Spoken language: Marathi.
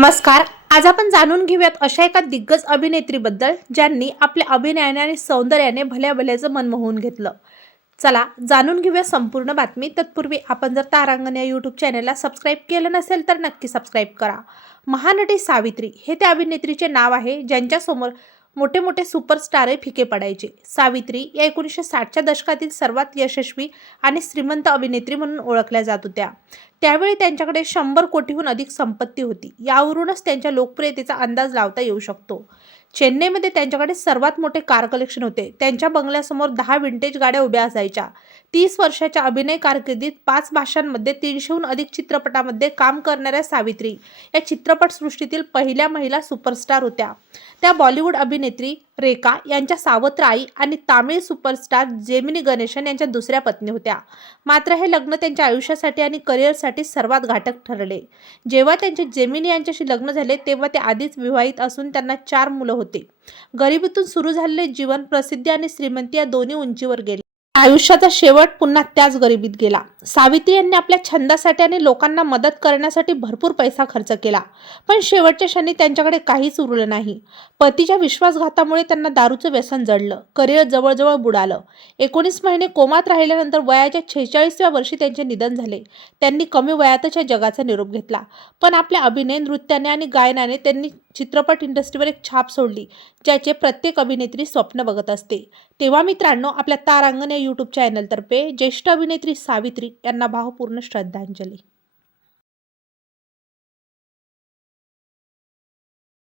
नमस्कार. आज आपण जाणून घेऊयात अशा एका दिग्गज अभिनेत्रीबद्दल ज्यांनी आपल्या अभिनयाने आणि सौंदर्याने भल्या भल्याचं मन मोहून घेतलं. चला जाणून घेऊया संपूर्ण बातमी. तत्पूर्वी आपण जर तारांगण या यूट्यूब चॅनलला सबस्क्राईब केलं नसेल तर नक्की सबस्क्राईब करा. महानटी सावित्री हे त्या अभिनेत्रीचे नाव आहे ज्यांच्यासमोर मोठे मोठे सुपरस्टारही फिके पडायचे. सावित्री या एकोणीसशे साठच्या दशकातील सर्वात यशस्वी आणि श्रीमंत अभिनेत्री म्हणून ओळखल्या जात होत्या. त्यावेळी त्यांच्याकडे शंभर कोटीहून अधिक संपत्ती होती. यावरूनच त्यांच्या लोकप्रियतेचा अंदाज लावता येऊ शकतो. चेन्नईमध्ये त्यांच्याकडे सर्वात मोठे कार कलेक्शन होते. त्यांच्या बंगल्यासमोर दहा विंटेज गाड्या उभ्या असायच्या. तीस वर्षाच्या अभिनय कारकिर्दीत पाच भाषांमध्ये तीनशेहून अधिक चित्रपटामध्ये काम करणाऱ्या सावित्री या चित्रपटसृष्टीतील पहिल्या महिला सुपरस्टार होत्या. त्या बॉलिवूड अभिनेत्री रेखा यांच्या सावत्र आई आणि तामिळ सुपरस्टार जेमिनी गणेशन यांच्या दुसऱ्या पत्नी होत्या. मात्र हे लग्न त्यांच्या आयुष्यासाठी आणि करिअरसाठी सर्वात घातक ठरले. जेव्हा त्यांचे जेमिनी यांच्याशी लग्न झाले तेव्हा ते आधीच विवाहित असून त्यांना चार मुलं होते. गरिबीतून सुरू झालेले जीवन प्रसिद्धी आणि श्रीमंती या दोन्ही उंचीवर गेले. आयुष्याचा शेवट पुन्हा त्याच गरिबीत गेला. सावित्री यांनी आपल्या छंदासाठी आणि लोकांना मदत करण्यासाठी भरपूर पैसा खर्च केला. पण शेवटच्या क्षणी त्यांच्याकडे काहीच उरलं नाही. पतीच्या विश्वासघातामुळे त्यांना दारूचं व्यसन जडलं. करिअर जवळजवळ बुडालं. एकोणीस महिने कोमात राहिल्यानंतर वयाच्या छेचाळीसव्या वर्षी त्यांचे निधन झाले. त्यांनी कमी वयातच या जगाचा निरोप घेतला. पण आपल्या अभिनय नृत्याने आणि गायनाने त्यांनी चित्रपट इंडस्ट्रीवर एक छाप सोडली ज्याचे प्रत्येक अभिनेत्री स्वप्न बघत असते. तेव्हा मित्रांनो आपल्या तारांगण या यूट्यूब चॅनलतर्फे ज्येष्ठ अभिनेत्री सावित्री यांना भावपूर्ण श्रद्धांजली.